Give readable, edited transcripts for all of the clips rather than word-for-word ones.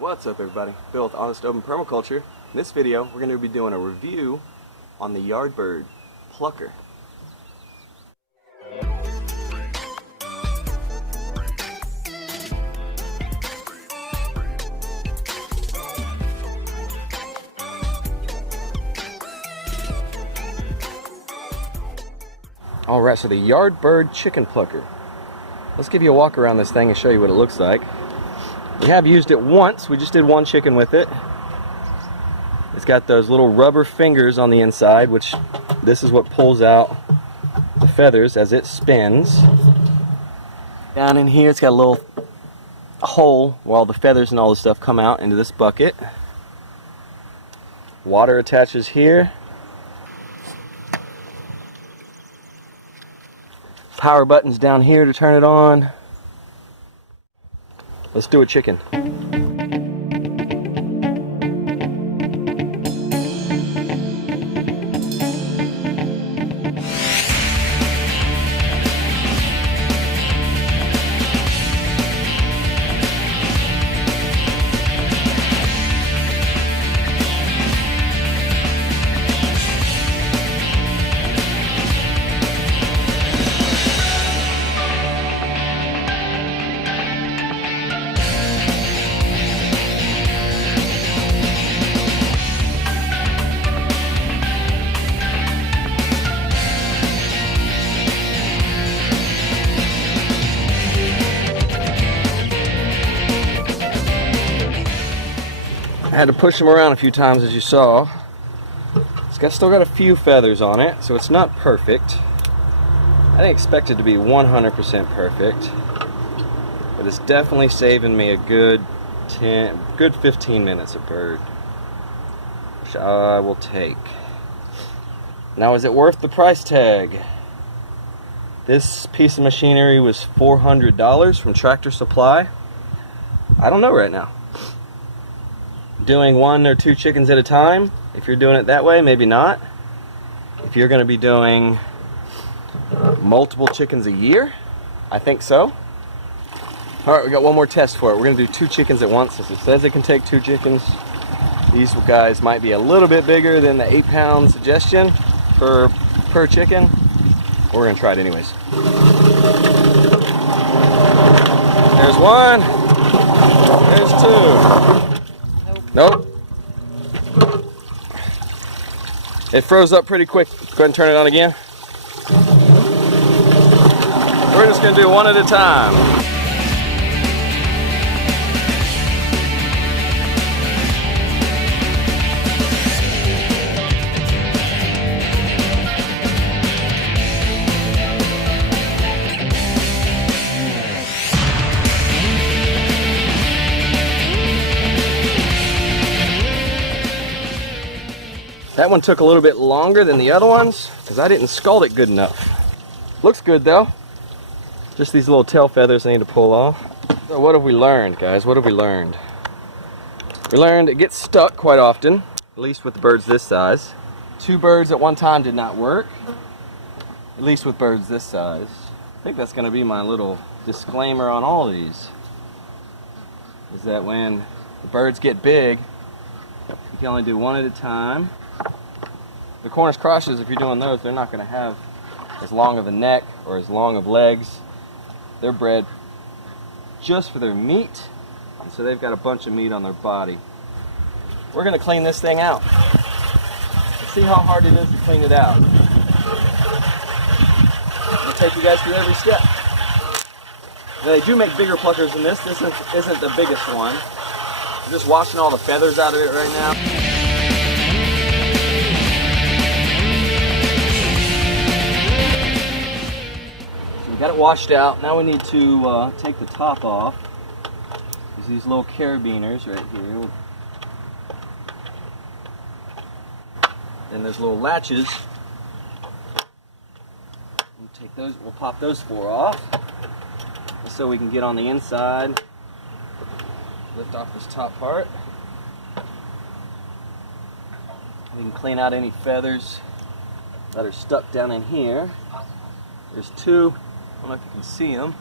What's up, everybody? Bill with Honest Open Permaculture. In this video we're going to be doing a review on the Yardbird Plucker. Alright, so the Yardbird chicken plucker. Let's give you a walk around this thing and show you what it looks like. We have used it once. We just did one chicken with it. It's got those little rubber fingers on the inside, which this is what pulls out the feathers as it spins. Down in here it's got a little hole where all the feathers and all the stuff come out into this bucket. Water attaches here. Power buttons down here to turn it on. Let's do a chicken. I had to push him around a few times, as you saw. Still got a few feathers on it, so it's not perfect. I didn't expect it to be 100% perfect, but it's definitely saving me a good 15 minutes of bird, which I will take. Now, is it worth the price tag? This piece of machinery was $400 from Tractor Supply. I don't know right now. Doing 1 or 2 chickens at a time, if you're doing it that way, maybe not. If you're going to be doing multiple chickens a year, I think so. Alright, we got one more test for it. We're going to do 2 chickens at once, since it says it can take 2 chickens. These guys might be a little bit bigger than the 8-pound suggestion per chicken. But we're going to try it anyways. There's 1. There's 2. Nope. It froze up pretty quick. Go ahead and turn it on again. We're just going to do 1 at a time. That one took a little bit longer than the other ones because I didn't scald it good enough. Looks good though. Just these little tail feathers I need to pull off. So what have we learned, guys? What have we learned? We learned it gets stuck quite often, at least with the birds this size. 2 birds at one time did not work, at least with birds this size. I think that's going to be my little disclaimer on all these, is that when the birds get big, you can only do 1 at a time. The Cornish crosses, if you're doing those, they're not going to have as long of a neck or as long of legs. They're bred just for their meat, and so they've got a bunch of meat on their body. We're going to clean this thing out. Let's see how hard it is to clean it out. I'll take you guys through every step. Now, they do make bigger pluckers than this. This isn't the biggest one. I'm just washing all the feathers out of it right now. Got it washed out. Now we need to take the top off. There's these little carabiners right here. And there's little latches. We'll take those. We'll pop those 4 off, so we can get on the inside. Lift off this top part. We can clean out any feathers that are stuck down in here. There's 2. I don't know if you can see them.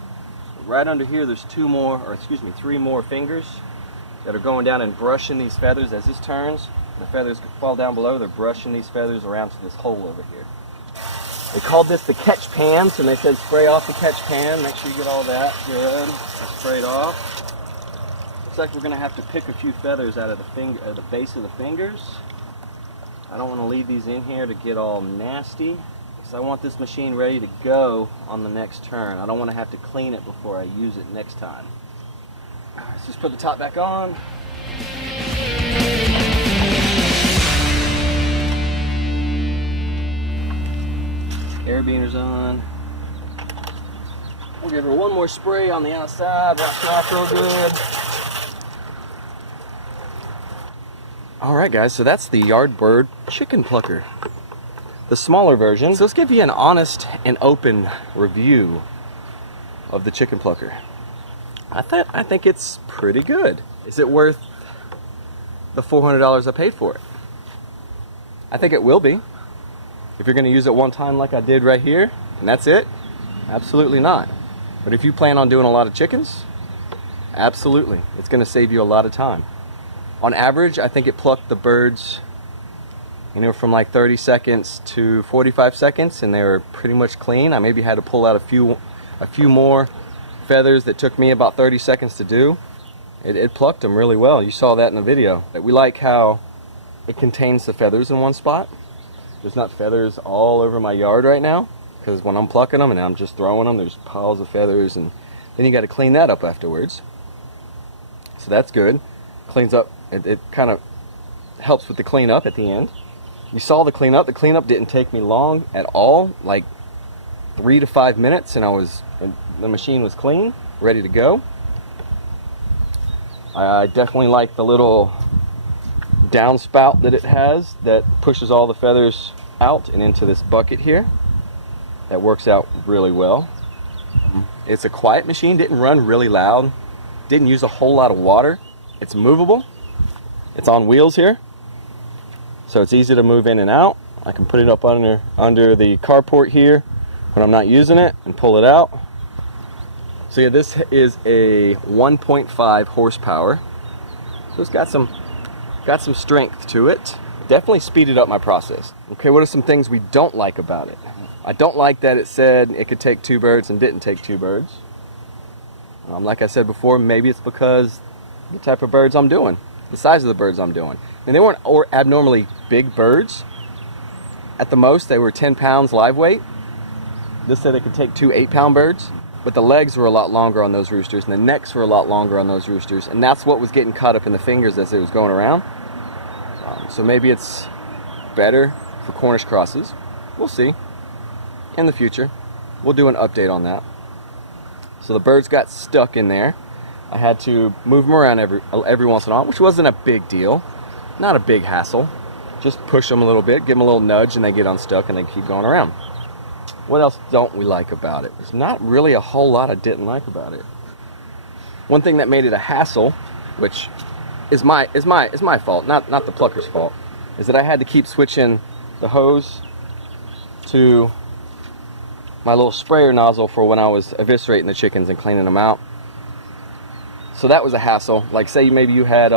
Right under here there's 3 more fingers. that are going down and brushing these feathers as this turns. The feathers fall down below, they're brushing these feathers around to this hole over here. They called this the catch pans, and they said spray off the catch pan. Make sure you get all that good. Spray it off. Looks like we're going to have to pick a few feathers out of the base of the fingers. I don't want to leave these in here to get all nasty, because I want this machine ready to go on the next turn. I don't want to have to clean it before I use it next time. Let's just put the top back on. Air beaner's on. We'll give her one more spray on the outside. Wash it off real good. Alright guys, so that's the Yardbird chicken plucker. The smaller version. So let's give you an honest and open review of the chicken plucker. I think it's pretty good. Is it worth the $400 I paid for it? I think it will be. If you're going to use it one time like I did right here, and that's it, absolutely not. But if you plan on doing a lot of chickens, absolutely. It's going to save you a lot of time. On average, I think it plucked the birds, you know, from like 30 seconds to 45 seconds, and they were pretty much clean. I maybe had to pull out a few more feathers that took me about 30 seconds to do. It plucked them really well. You saw that in the video. We like how it contains the feathers in one spot. There's not feathers all over my yard right now, because when I'm plucking them and I'm just throwing them, there's piles of feathers, and then you got to clean that up afterwards. So that's good. Cleans up. It kind of helps with the cleanup at the end. You saw the cleanup. The cleanup didn't take me long at all, like 3 to 5 minutes, and the machine was clean, ready to go. I definitely like the little downspout that it has that pushes all the feathers out and into this bucket here. That works out really well. It's a quiet machine, didn't run really loud, didn't use a whole lot of water. It's movable. It's on wheels here, so it's easy to move in and out. I can put it up under the carport here when I'm not using it and pull it out. So yeah, this is a 1.5 horsepower. So it's got some strength to it. Definitely speeded up my process. Okay, what are some things we don't like about it? I don't like that it said it could take 2 birds and didn't take 2 birds. Like I said before, maybe it's because the type of birds I'm doing, the size of the birds I'm doing. And they weren't abnormally big birds. At the most, they were 10 pounds live weight. This said it could take 2 8-pound birds. But the legs were a lot longer on those roosters, and the necks were a lot longer on those roosters, and that's what was getting caught up in the fingers as it was going around. So maybe it's better for Cornish crosses. We'll see. In the future, we'll do an update on that. So the birds got stuck in there. I had to move them around every once in a while, which wasn't a big deal. Not a big hassle. Just push them a little bit, give them a little nudge, and they get unstuck and they keep going around. What else don't we like about it? There's not really a whole lot I didn't like about it. One thing that made it a hassle, which is my fault, not the plucker's fault, is that I had to keep switching the hose to my little sprayer nozzle for when I was eviscerating the chickens and cleaning them out. So that was a hassle. Like say maybe you had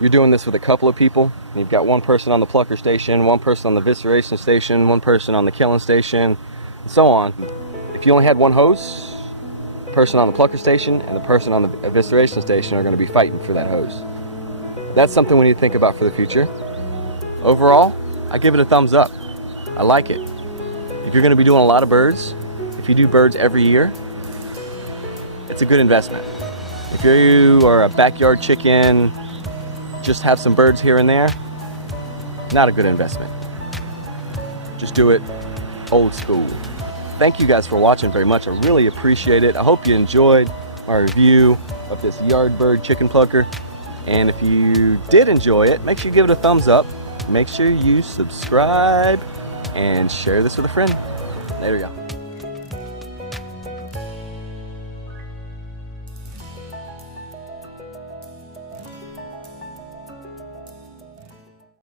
you're doing this with a couple of people, and you've got one person on the plucker station, one person on the evisceration station, one person on the killing station, and so on. If you only had one hose, the person on the plucker station and the person on the evisceration station are going to be fighting for that hose. That's something we need to think about for the future. Overall, I give it a thumbs up. I like it. If you're going to be doing a lot of birds, if you do birds every year, it's a good investment. If you are a backyard chicken, just have some birds here and there, not a good investment. Just do it old school. Thank you guys for watching very much. I really appreciate it. I hope you enjoyed my review of this Yardbird chicken plucker. And if you did enjoy it, make sure you give it a thumbs up. Make sure you subscribe and share this with a friend. Later, y'all.